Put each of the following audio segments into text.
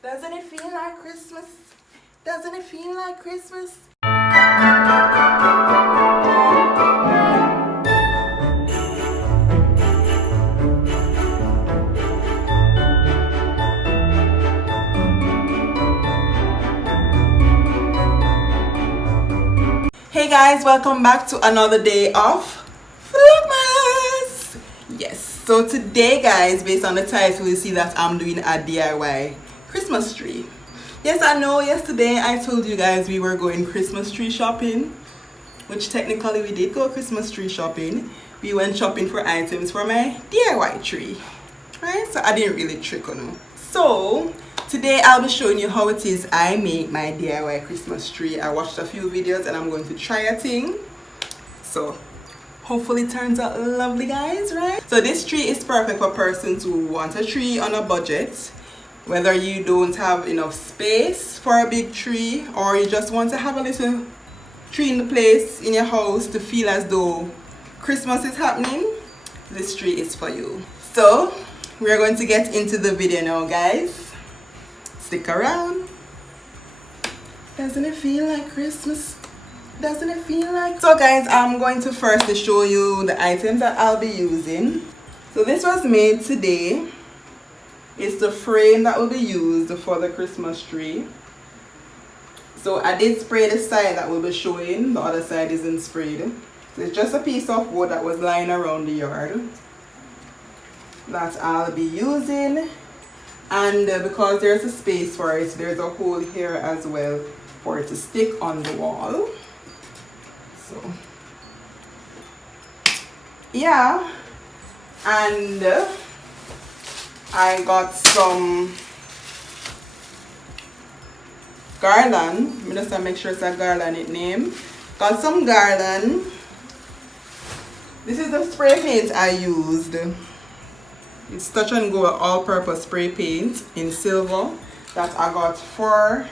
Doesn't it feel like Christmas? Doesn't it feel like Christmas? Hey guys, welcome back to another day of vlogmas. Yes, so today guys, based on the title, you see that I'm doing a DIY Christmas tree. Yes, I know yesterday I told you guys we were going Christmas tree shopping, which technically we did go Christmas tree shopping. We went shopping for items for my DIY tree, right? So I didn't really trick on you. So today I'll be showing you how it is I make my DIY Christmas tree. I watched a few videos and I'm going to try a thing. So hopefully it turns out lovely guys, right? So this tree is perfect for persons who want a tree on a budget. Whether you don't have enough space for a big tree or you just want to have a little tree in the place in your house to feel as though Christmas is happening, this tree is for you. So we're going to get into the video now guys. Stick around. Doesn't it feel like Christmas? Doesn't it feel like? So guys, I'm going to first show you the items that I'll be using. So this was made today. It's the frame that will be used for the Christmas tree. So I did spray the side that we'll be showing. The other side isn't sprayed. So it's just a piece of wood that was lying around the yard that I'll be using. And because there's a space for it, there's a hole here as well for it to stick on the wall. So yeah, and I got some garland. I'm just gonna make sure it's a garland it name. Got some garland. This is the spray paint I used. It's touch and go all-purpose spray paint in silver that I got for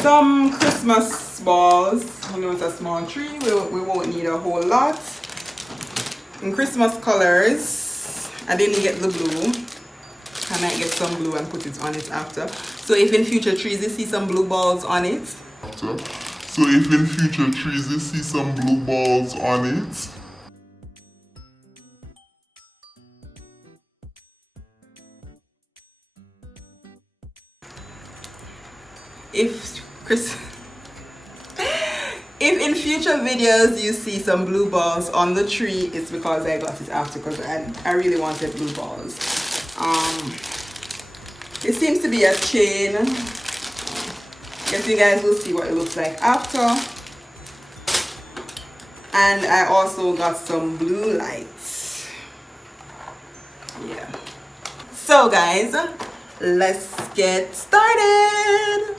some Christmas balls. You know, it's a small tree. We won't need a whole lot. In Christmas colors. I didn't get the blue. I might get some blue and put it on it after. So if in future trees you see some blue balls on it. If in future videos you see some blue balls on the tree, it's because I got it after, because I really wanted blue balls. It seems to be a chain. Guess you guys will see what it looks like after. And I also got some blue lights. Yeah. So guys, let's get started.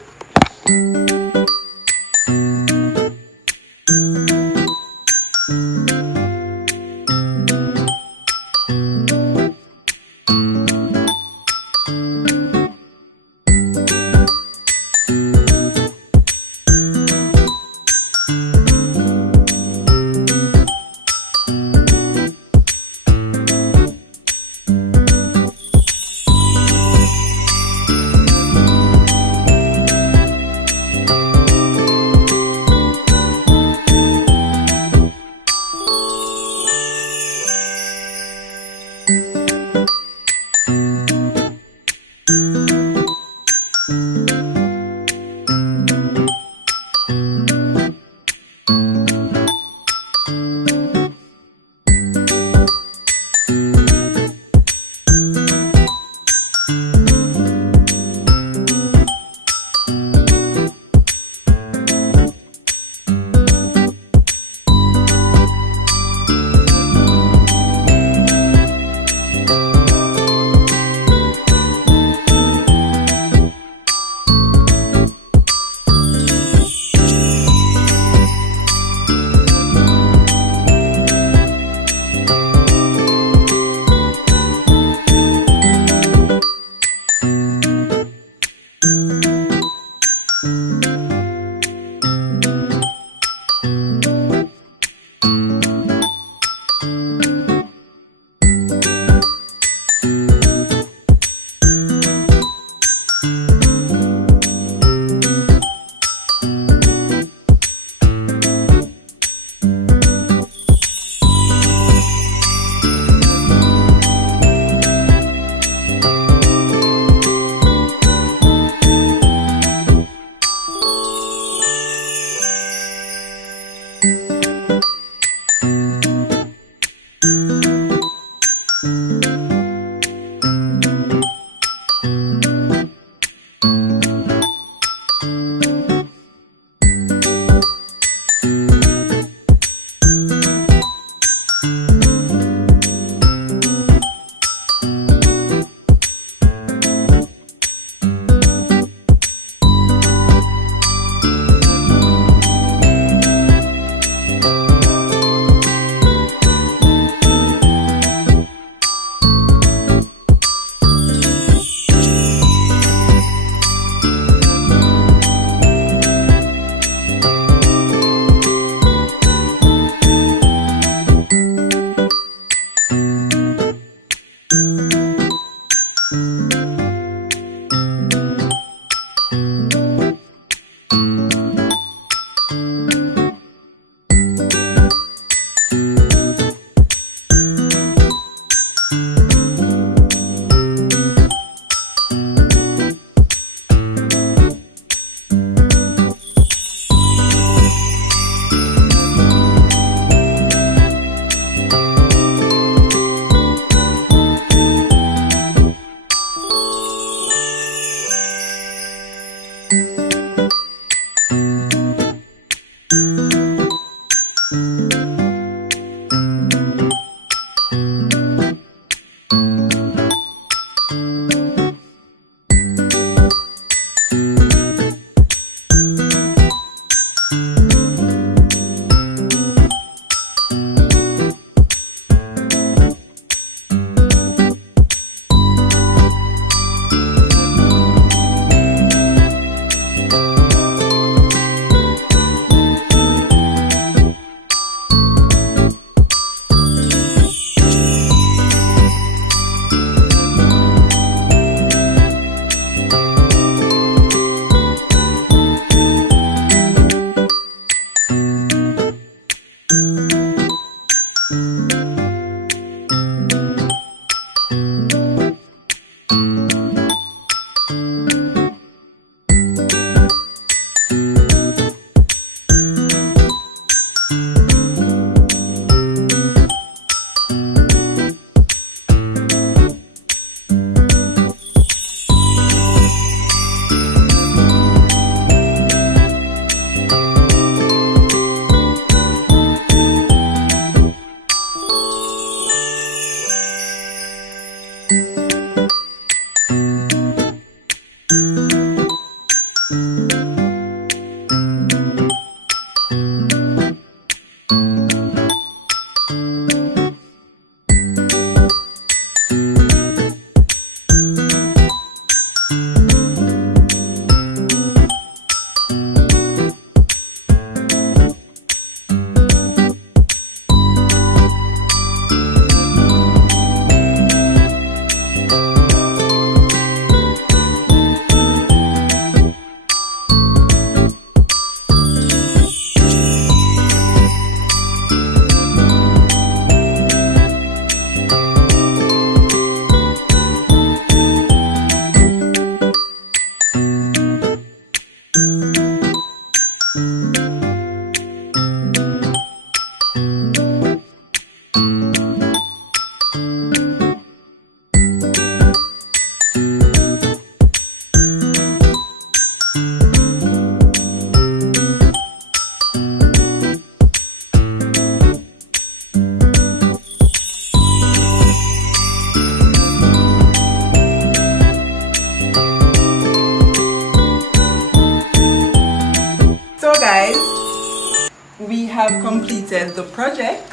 says the project,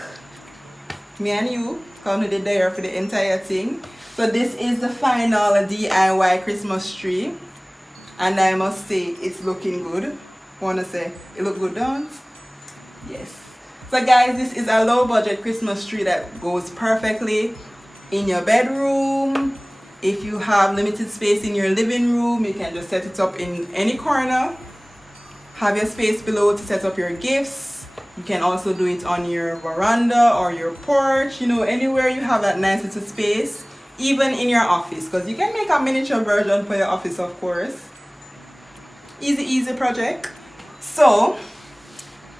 me and you, come to the there for the entire thing. So this is the final DIY Christmas tree, and I must say it's looking good. Wanna say it look good, don't? Yes. So guys, this is a low budget Christmas tree that goes perfectly in your bedroom. If you have limited space in your living room, you can just set it up in any corner. Have your space below to set up your gifts. You can also do it on your veranda or your porch, you know, anywhere you have that nice little space, even in your office, because you can make a miniature version for your office, of course. Easy project. So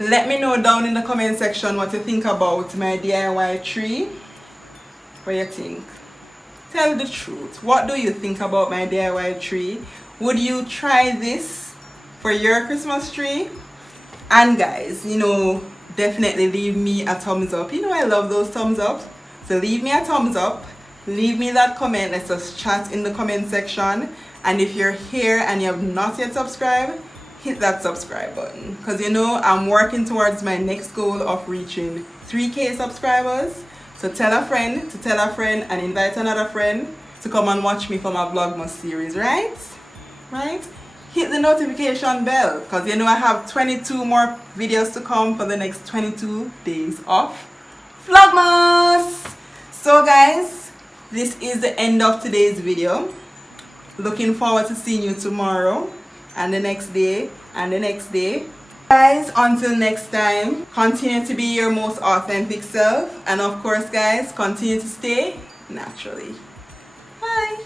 let me know down in the comment section what you think about my DIY tree. What do you think? Tell the truth. What do you think about my DIY tree? Would you try this for your Christmas tree? And guys, you know, definitely leave me a thumbs up. You know I love those thumbs up. So leave me a thumbs up. Leave me that comment. Let's just chat in the comment section. And if you're here and you have not yet subscribed, hit that subscribe button. Because you know I'm working towards my next goal of reaching 3K subscribers. So tell a friend to tell a friend and invite another friend to come and watch me for my vlogmas series, right? Right? Hit the notification bell because you know I have 22 more videos to come for the next 22 days of vlogmas. So guys, this is the end of today's video. Looking forward to seeing you tomorrow and the next day and the next day. Guys, until next time, continue to be your most authentic self, and of course guys, continue to stay naturally. Bye.